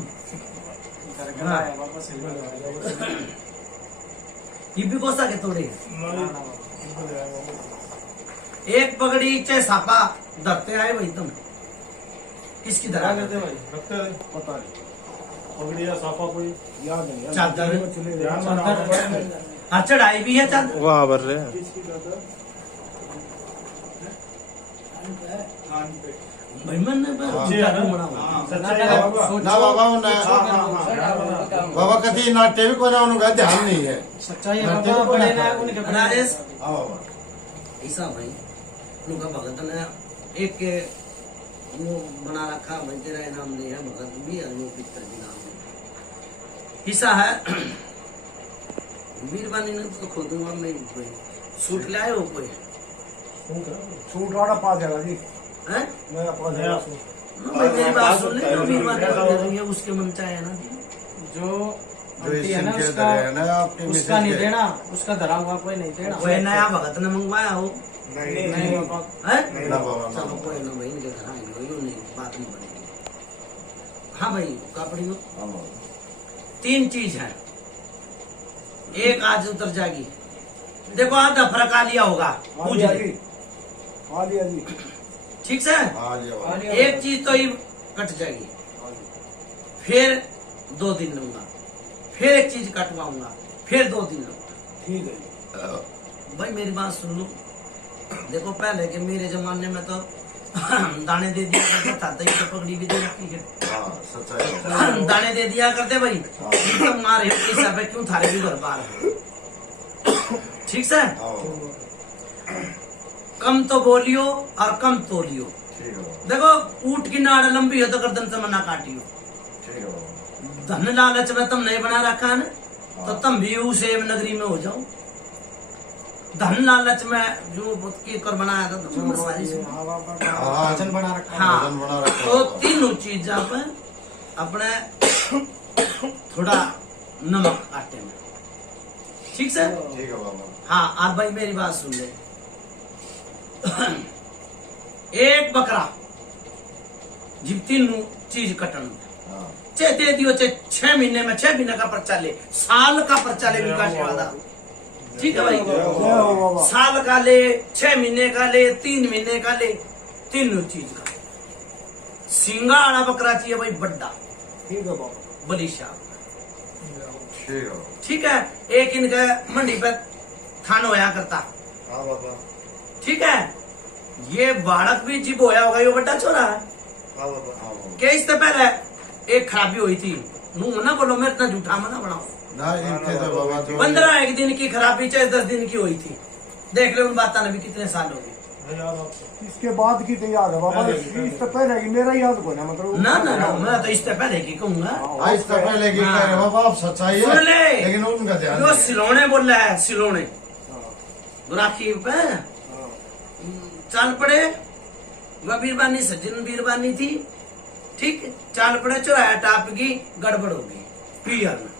ये भी कोसा के तोड़े एक पगड़ी चाहे सापा धरते आए भाई तुम किसकी तरह पता नहीं पगड़िया साफा कोई याद नहीं है। चादर। चले गए। हाँ चढ़ाई भी है चादर वहाँ भर रहे हैं भाई मैंने ना बाबा ना बाबा कभी नाट्य भी कोई ना उनका ध्यान नहीं है। सच्चाई है बाबा बड़े ना उनके राजेश हाँ बाबा ऐसा भाई उनका भगत ने एक के वो बना रखा भाई तेरा इनाम नहीं है भगत भी और वो पितर भी नाम नहीं ऐसा है वीरवानी ने तो खोदूंगा मैं कोई सूट लाए हो कोई सूट वाला पा जाएगा जी हैं मेरा पा जाएगा सूट ना भाई मेरी बात सुन ले जो वीरवानी दे रही है उसके मन चाहे ना जो जो आंटी है ना इसके उसका है ना आपके उसका मिसेज नहीं के। देना उसका धरा हुआ कोई नहीं देना वो नया भगत ने मंगवाया हो नहीं बाबा हैं ना बाबा ना चलो बाबा। कोई ना भाई इनके घर आएंगे वही नहीं बात नहीं बनेगी हाँ भाई कपड़ी हो हाँ बाबा। तीन चीज है एक आज उतर जाएगी देखो आधा फर्क आ लिया होगा आ पूछ लिया ले। जी आ लिया जी ठीक से हाँ जी बाबा। एक चीज तो ही कट जाएगी फिर 2 दिन लूंगा फिर एक चीज कटवाऊंगा फिर 2 दिन लूंगा ठीक है जी भाई मेरी बात सुन लो देखो पहले के मेरे जमाने में तो दाने दे दिया करता था तो ये पगड़ी भी दे रखी है हाँ सच्चाई है। दाने दे दिया करते भाई तो मारे पैसा पे क्यों थारे भी घर बार ठीक से हाँ बाबा। कम तो बोलियो और कम तोलियो ठीक है बाबा। देखो ऊँट की नाड़ लंबी हो तो गर्दन से मना काटियो ठीक है बाबा। धन लालच में तुम नहीं बना रखा है ना तो तुम भी उस एवं नगरी में हो जाओ धन लालच में जो की कर बनाया था तुम सारी सुनो। हाँ वचन बना रखा हाँ वजन बना रखा तो है। तीनों चीज पर अपने थोड़ा नमक आटे में ठीक से ठीक है बाबा। हाँ आप भाई मेरी बात सुन ले एक बकरा जिब तीनों चीज कटन हाँ चे दे दियो चे 6 महीने में 6 महीने का पर्चा ले साल का पर्चा ले विकास वाला ठीक है भाई जय हो बाबा साल का ले 6 महीने का ले 3 महीने का ले तीनों चीज का सिंगाड़ा बकरा चाहिए भाई बड्डा ठीक है बाबा बलिशा ठीक है बाबा। ठीक है एक इनका मंडी पे थान होया करता हाँ बाबा। ठीक है ये बालक भी जिब होया होगा ये बड्डा छोरा है हाँ बाबा। हाँ बाबा। क्या इससे पहले एक खराबी हुई थी मुंह ना बोलो मैं इतना झूठा मना बनाओ ना इनके तो बाबा जो 15 एक दिन की खराबी चाहे 10 दिन की हुई थी देख ले उन बातों ने भी कितने साल हो गए इसके बाद की तो याद है बाबा, इससे पहले की मेरा याद को ना मतलब। ना ना ना, मैं तो इससे पहले की कहूंगा। आज तक पहले की कह रहे बाबा, आप सच्चाई सुन है ले। लेकिन उनका ध्यान जो नहीं है। सिलोने बोल रहा है, सिलोने राखी पे चाल पड़े, वह बीरबानी सज्जन बीरबानी थी, ठीक, चाल पड़े चौराया टाप की गड़बड़ हो गई, क्लियर ना,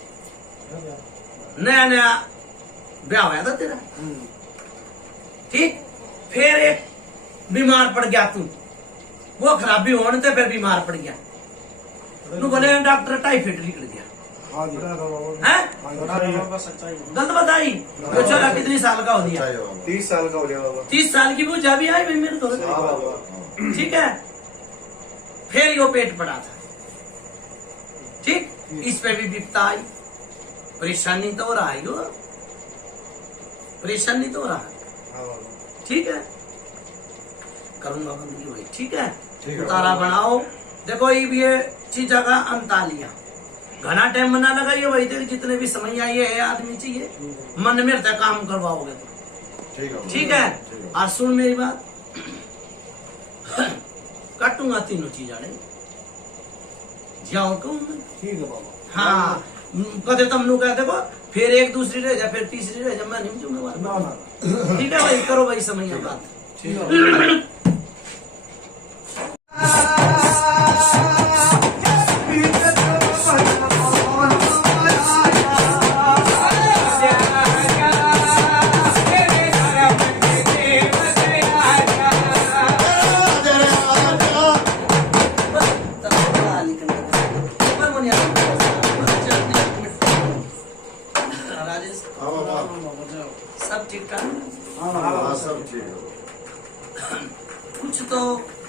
नया नया ब्याह होया था तेरा, ठीक, फिर एक बीमार पड़ गया तू, वो खराबी होने से फिर बीमार पड़ गया, तू बोले डॉक्टर टाइफाइड निकल गया, हाँ जी हैं? बाबा सच्चाई है। गलत बताई। तो चला कितनी साल का हो दिया? सच्चाई है बाबा। 30 साल का हो गया बाबा। 30 साल की पूजा भी आई भाई मेरे तो, हाँ बाबा। ठीक है, फिर यो पेट पड़ा था, ठीक, इस पे भी विपता आई, परेशानी तो हो रहा है, यो परेशानी तो हो रहा है, हाँ बाबा। ठीक है, करूंगा बंदगी भाई, ठीक है, ठीक है। उतारा बनाओ, देखो ये चीजा का अंत आ लिया, घना टाइम मना लगा, ये वही देख जितने भी समय आई है आदमी चाहिए, मन में रहता काम करवाओगे तो, ठीक है ठीक है, और सुन मेरी बात, काटूंगा तीनों चीज आने जाओ कहूंगा, ठीक है बाबा। हाँ, कदे तुम लोग कहते देखो, फिर एक दूसरी रह जा, फिर तीसरी रह जा, मैं नहीं जिम्मेवार, ना ना ठीक है भाई, करो भाई समय की बात, ठीक है। राजेश हाँ बाबा। सब ठीक ठाक, हाँ सब ठीक है। कुछ तो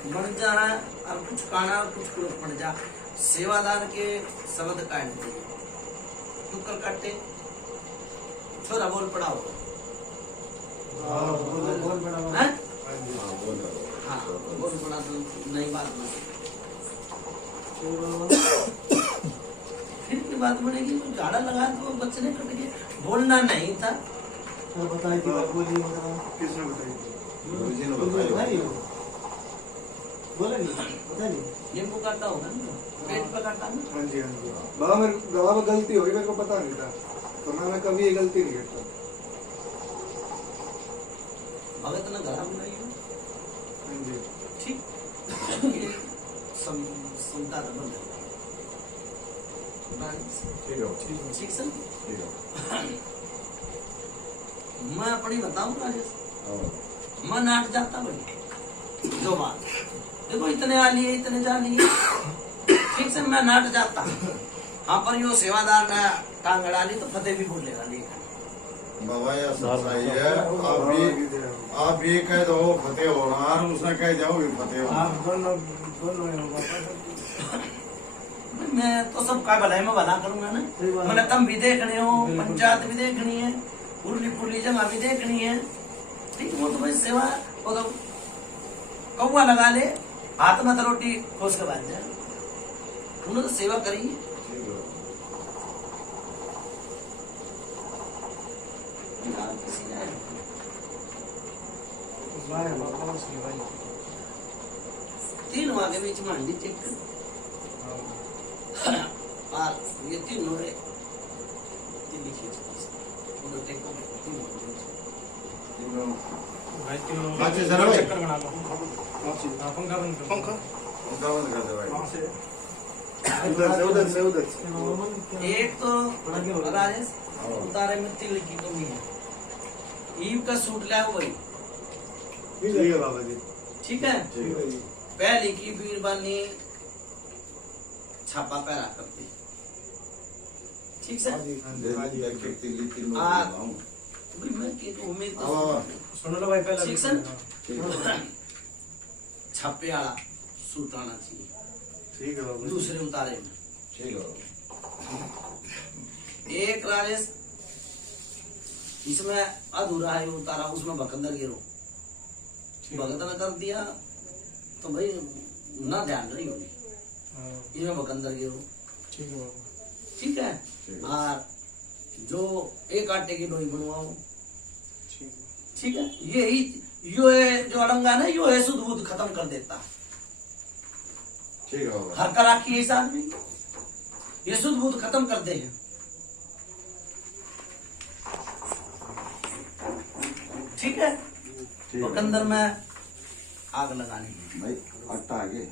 बन जा रहा है और कुछ काना और कुछ कुछ पड़ जा, सेवादार के शब्द काट दे, टुकर काटे, छोरा बोल पड़ा होगा, हैं? हाँ, बोल पड़ा तो नई बात नहीं, फिर की बात बनेगी, तो झाड़ा लगा तो बच्चे ने कट गए, बोलना नहीं था, किसने बताई? गुरुजी ने बताया। नींबू काटा होगा ना, पेट पे काटा ना, हाँ जी हाँ जी बाबा, मेरे बाबा गलती हो गई, मेरे को पता नहीं था, तो मैं कभी ये गलती नहीं करता। भगत ने घरा बनाई हो, हाँ जी ठीक, ये सुनता था बंद, ठीक है। ठीक सर, ठीक है। मैं अपनी बताऊं राजेश, हाँ। मैं नाट जाता भाई, जो बात देखो, इतने आ लिए इतने जा लिए, ठीक से मैं नाट जाता, हाँ, पर यो सेवादार ने टांग अड़ा ली तो फतेह भी बोलेगा, लेकर बाबा यह सच्चाई है। आप ये कह दो फतेह होना, और उसने कह जाओ भी फतेह होना। आप दोनों मैं तो सब का भलाई में भला करूंगा ना, मैंने तुम भी देखने हो, पंचायत भी देखनी है, उर्ली पुरली जगह भी देखनी है, ठीक, वो तो भाई सेवा, वो तो कौआ लगा ले, हाथ में तो रोटी खोस के बांध जाए, उन्होंने तो सेवा करी है, ठीक है। यार, किसी ने तीन के बीच में हंडी चेक कर, और ये तीनों रे दिल्ली खींच उन्होंने टेक को तीनों भाई तीनों अच्छा, जरा भाई। चक्कर बना लो। हाँ, पंखा बंद करो। उनका बंद कर दे भाई। उधर से एक तो राजेश उतारे में तिल की कमी है, ईव का सूट लाया वही, ठीक है बाबा जी। ठीक है, ठीक है। पहले की बीरबानी छापा पैरा करती, ठीक से, हाँ। भाई मैं के तो उम्मीद तो हाँ। सुन लो भाई पहले। ठीक से ना? ठीक है। छापे वाला सूट आना चाहिए, ठीक है बाबा जी। दूसरे उतारे में ठीक है। एक राजेश इसमें अधूरा है उतारा, उसमें भकंदर गिरो, भगत ने कर दिया तो भाई ना ध्यान रही होगी, इसमें भकंदर गिरो, ठीक है बाबा। ठीक है, ठीक है। और जो एक आटे की लोई बनवाओ, ठीक है। ठीक है, यही यो है जो अड़ंगा ना, यो है शुद्ध बुद्ध खत्म कर देता। ठीक है बाबा। हर का राखी इस आदमी ये शुद्ध बुद्ध खत्म कर दे हैं। ठीक है, ठीक और है अंदर में आग लगानी। भाई आटा आगे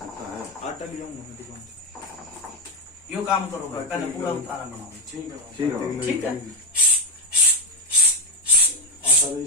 आटा है। आटा ले आऊंगा मैं दुकान से। यो काम करो भाई, पहले पूरा उतारा बनाओ। ठीक है ठीक है बाबा। ठीक है। आटा ले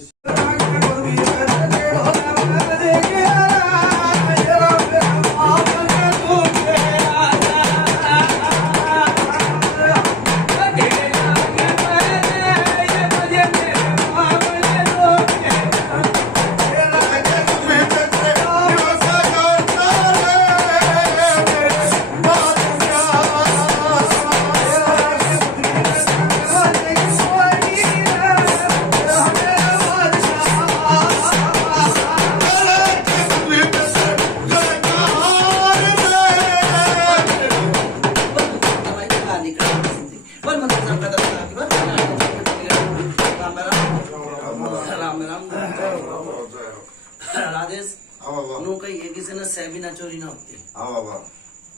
राजेश हाँ बाबा। नु कही किसी ने सह भी ना चोरी ना होती। हाँ बाबा।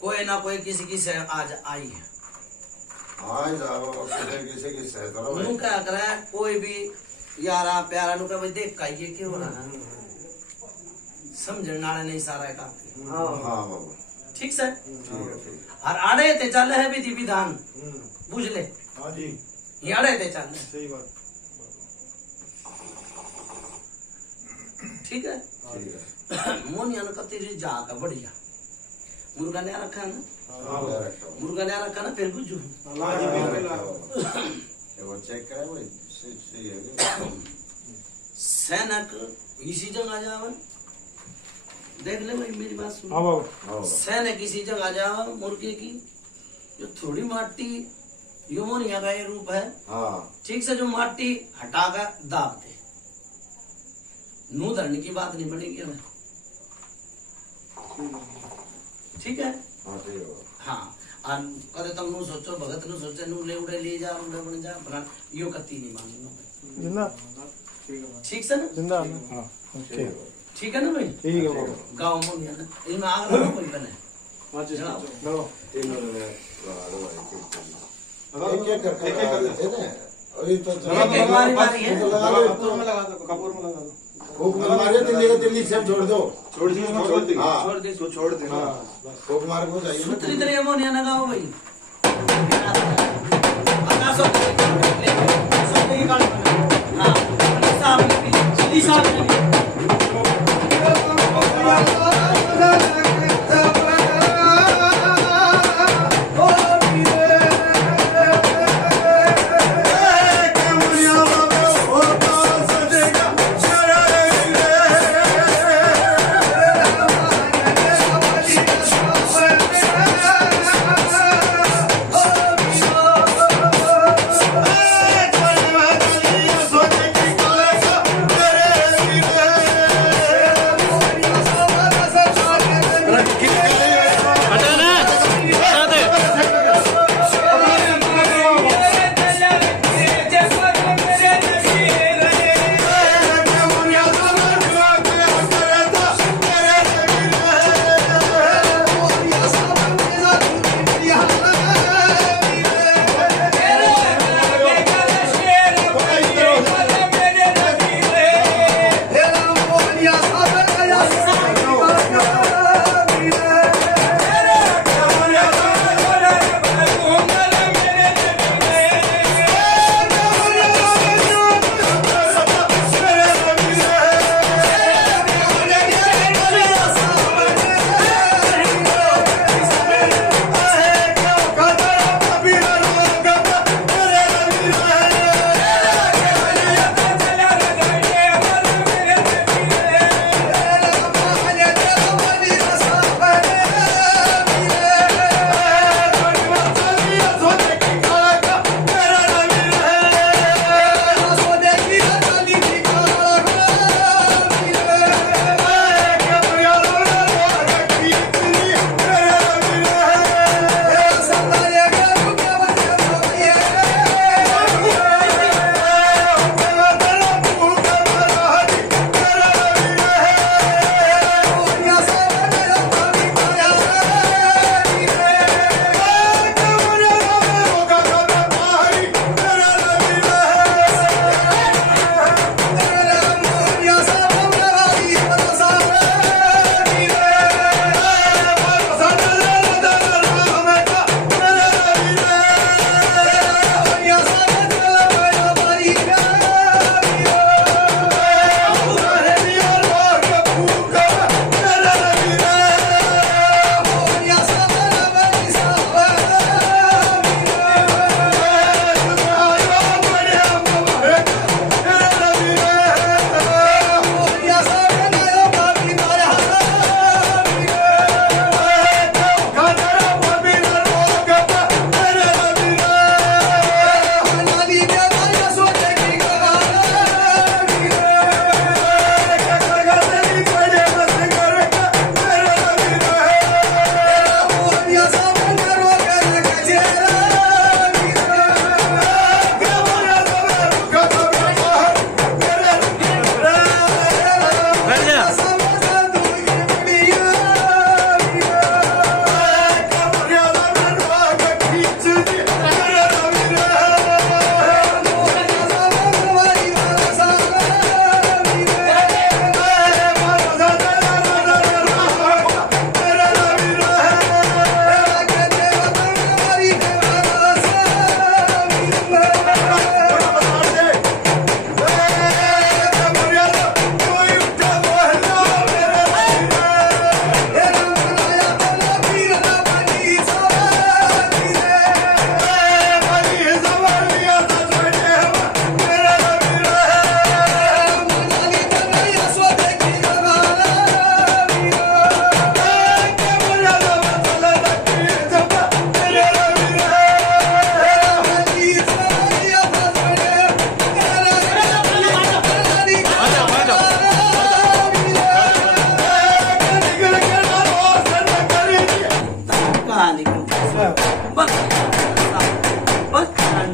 कोई ना कोई किसी की सह आज आई है। हाँ जाओ किसी की सह करो भाई। नु क्या करे कोई भी यारा प्यारा नु कहे देख का ये क्यों हो रहा है, समझने वाला नहीं सारा काम। हाँ बाबा। ठीक से ठीक है ठीक है। और आड़े ते चल है विधि विधान बुझ ले। हाँ जी ये आड़े ते चल सही बात। ठीक है। ठीक है। मोनिया न कती जा का बढ़िया मुर्गा ने रखा है ना, हाँ ले रखा हूँ। मुर्गा ने रखा ना फिर गुजू ला जी हाँ, बिल्कुल रखा ला। बाबा। ये वो चेक करे भाई सही है। सैनक इसी जगह जावे, देख ले भाई मेरी बात सुन। हाँ बाबा। हाँ बाबा। सैनक इसी जगह जावे मुर्गे की जो थोड़ी माटी यो मोनिया का ये रूप है। हाँ ठीक से जो माटी हटा कर दाब दे, नू धरने की बात नहीं बनेगी हमें। ठीक है। हाँ ठीक है बाबा। हाँ और कदे तुम नू सोचो भगत नू सोचे नू ले उड़े ले जा उड़े बन जा बना यो कत्ती नहीं मांगनो। जिंदा ठीक है बाबा। ठीक से ना, जिंदा हाँ ठीक है बाबा। ठीक है ना भाई। ठीक है बाबा। गाँव में नहीं है ना, इसमें आग लगा कोई बने। माचिस जनाब। लो। तीन में लगा दो भाई ठीक है। लगा दो। एक करके लगा देते ना। अभी तो एक एक बारी मारी है। तो लगा दो। कपूर में लगा दो, कपूर में लगा दो। फूक मारे दिल्ली से छोड़ दो। छोड़ दी छोड़ दी। हाँ। छोड़ दे छोड़ दे। हाँ फूक मार को जाइए ना। सूत्री तरह मोनिया लगाओ भाई। आकाशों हाँ सीधी साहब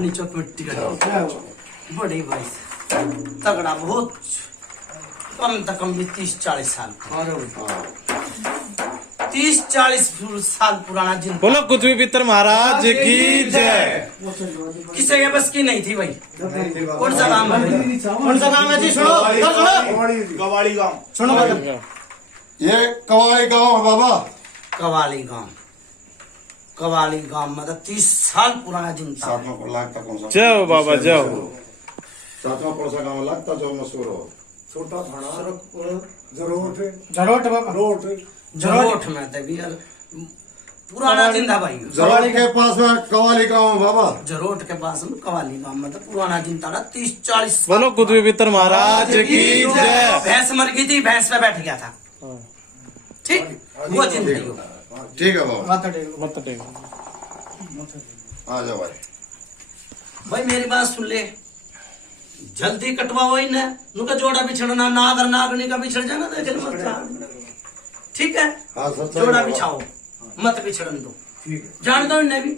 नीचे मिट्टी का बड़ी भाई तगड़ा बहुत कम से कम भी 30-40 साल 30-40 साल पुराना जिन बोलो कुछ भी पितर महाराज की जय। किसी के बस की नहीं थी भाई। कौन सा काम है? कौन सा काम है जी? सुनो इधर सुनो। कवाड़ी गांव सुनो ये कवाली गांव है बाबा। कवाली गांव मतलब 30 साल पुराना जिन था। सातवां पर लगता कौन सा? जाओ बाबा जाओ। सातवां कौन सा गांव लगता जो मशहूर हो? छोटा थाना जरोट जरोट बाबा रोट जरोट में थे भी यार पुराना जिंदा भाई। जवाली के पास में कवाली गांव है बाबा। जरोट के पास में कवाली गांव में तो पुराना जिंदा था 30-40। बोलो कुछ भी पितर महाराज की जय। भैंस मर गई थी, भैंस पे बैठ गया था। ठीक वो जिंदगी हो। ठीक है बाबा। मत टेको। आ जाओ भाई। भाई मेरी बात सुन ले, जल्दी कटवाओ इन्हें। उनका जोड़ा बिछड़ना नागर नागनी का बिछड़ जाना देखे मत। ठीक है हाँ सच जोड़ा बिछाओ मत बिछड़न दो। जान दो इन्हें भी।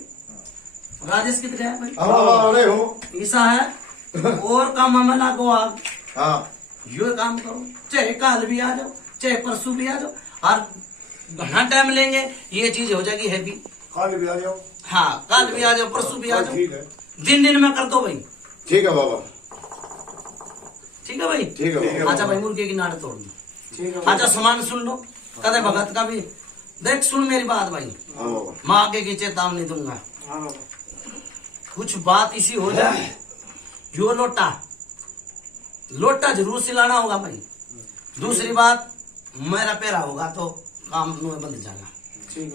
राजेश कितने है भाई? अरे हो ईसा है और काम में लागो आप। हाँ यो काम करो, चाहे कल भी आ जाओ चाहे परसों भी आ जाओ और घना टाइम लेंगे ये चीज हो जाएगी हैवी। कल भी आ जाओ। हाँ कल भी आ जाओ परसों भी आ जाओ। ठीक है दिन में कर दो भाई। ठीक है बाबा। ठीक है भाई। ठीक है बाबा। अच्छा भाई मुर्गे की नाड़ तोड़ दो। अच्छा सामान सुन लो कदे भगत का भी देख सुन मेरी बात भाई। हाँ बाबा। माँ आगे की चेतावनी दूंगा। कुछ बात इसी हो जाए यो लोटा जरूर सिलाना होगा भाई। दूसरी बात मेरा पैरा होगा तो काम बंद जाएगा।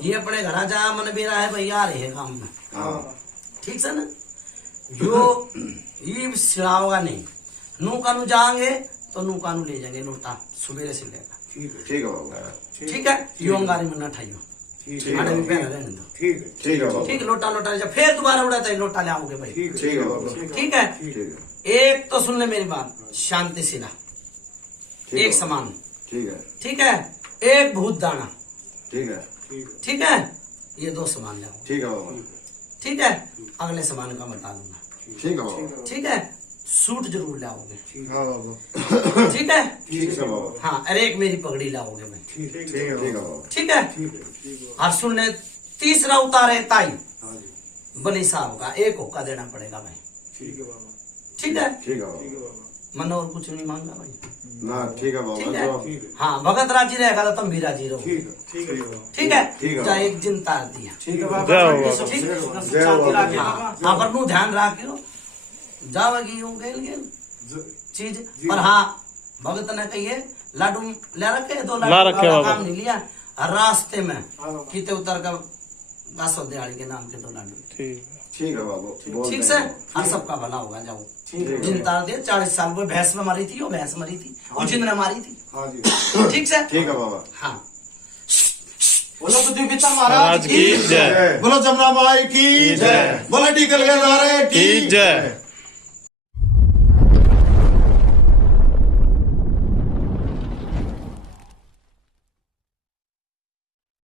ये अपने घर जा मन बेरा है भाई आ रहे है काम में। हाँ ठीक है ना यो ये सिला होगा नहीं। नू कानू जाएंगे तो नू कानू ले जाएंगे लोटा सुबेरे से लेकर। ठीक है बाबा। ठीक है यो अंगारी में न ठाइयो। आने भी पैरा रहने दो। ठीक है बाबा। ठीक लोटा लोटा ले जाओ फिर दोबारा उड़ाता है लोटा ले आओगे भाई। ठीक है बाबा। ठीक है ठीक है एक तो सुन ले मेरी बात, शांति सिला ठीक है एक बाबा। समान। ठीक है ठीक है एक भूत दाना। ठीक है ठीक है ये 2 सामान ले आओ। ठीक है बाबा। ठीक है अगले सामान का बता दूंगा। ठीक है बाबा। ठीक है सूट जरूर लाओगे। हाँ बाबा। ठीक है ठीक है बाबा। हाँ अरे एक मेरी पगड़ी लाओगे भाई। ठीक है बाबा। ठीक है और सुन ले तीसरा उतारे ताई बली साहब का 1 होका देना पड़ेगा भाई। ठीक है ठीक है बाबा। मन और कुछ नहीं मांगा भाई। ना ठीक है ठीक बाबा। है हाँ भगत राजी रहेगा तो तुम भी राजी रहो। ठीक है ठीक है। चाहे एक दिन तार दिया। जाओ बाबा। ठीक हाँ पर नू ध्यान रखियो जाओगी यूं गेल गेल चीज पर हाँ भगत ने कहिए लाडू ले रखे 2 ला लाडू रखे का बाबा। काम नहीं लिया और रास्ते में किते उतर का गासो दिहाड़ी के नाम के 2 लाडू। ठीक है बाबा। ठीक से हर सबका भला होगा। जाओ जिन तार दिया 40 साल वो भैंस में मारी थी वो भैंस मरी थी वो जिंद ने मारी थी। ठीक से ठीक है बाबा। हाँ बोलो बुद्धि पिता महाराज की जय। बोलो जमुना माई की जय। बोलो टीकल के नारे की जय।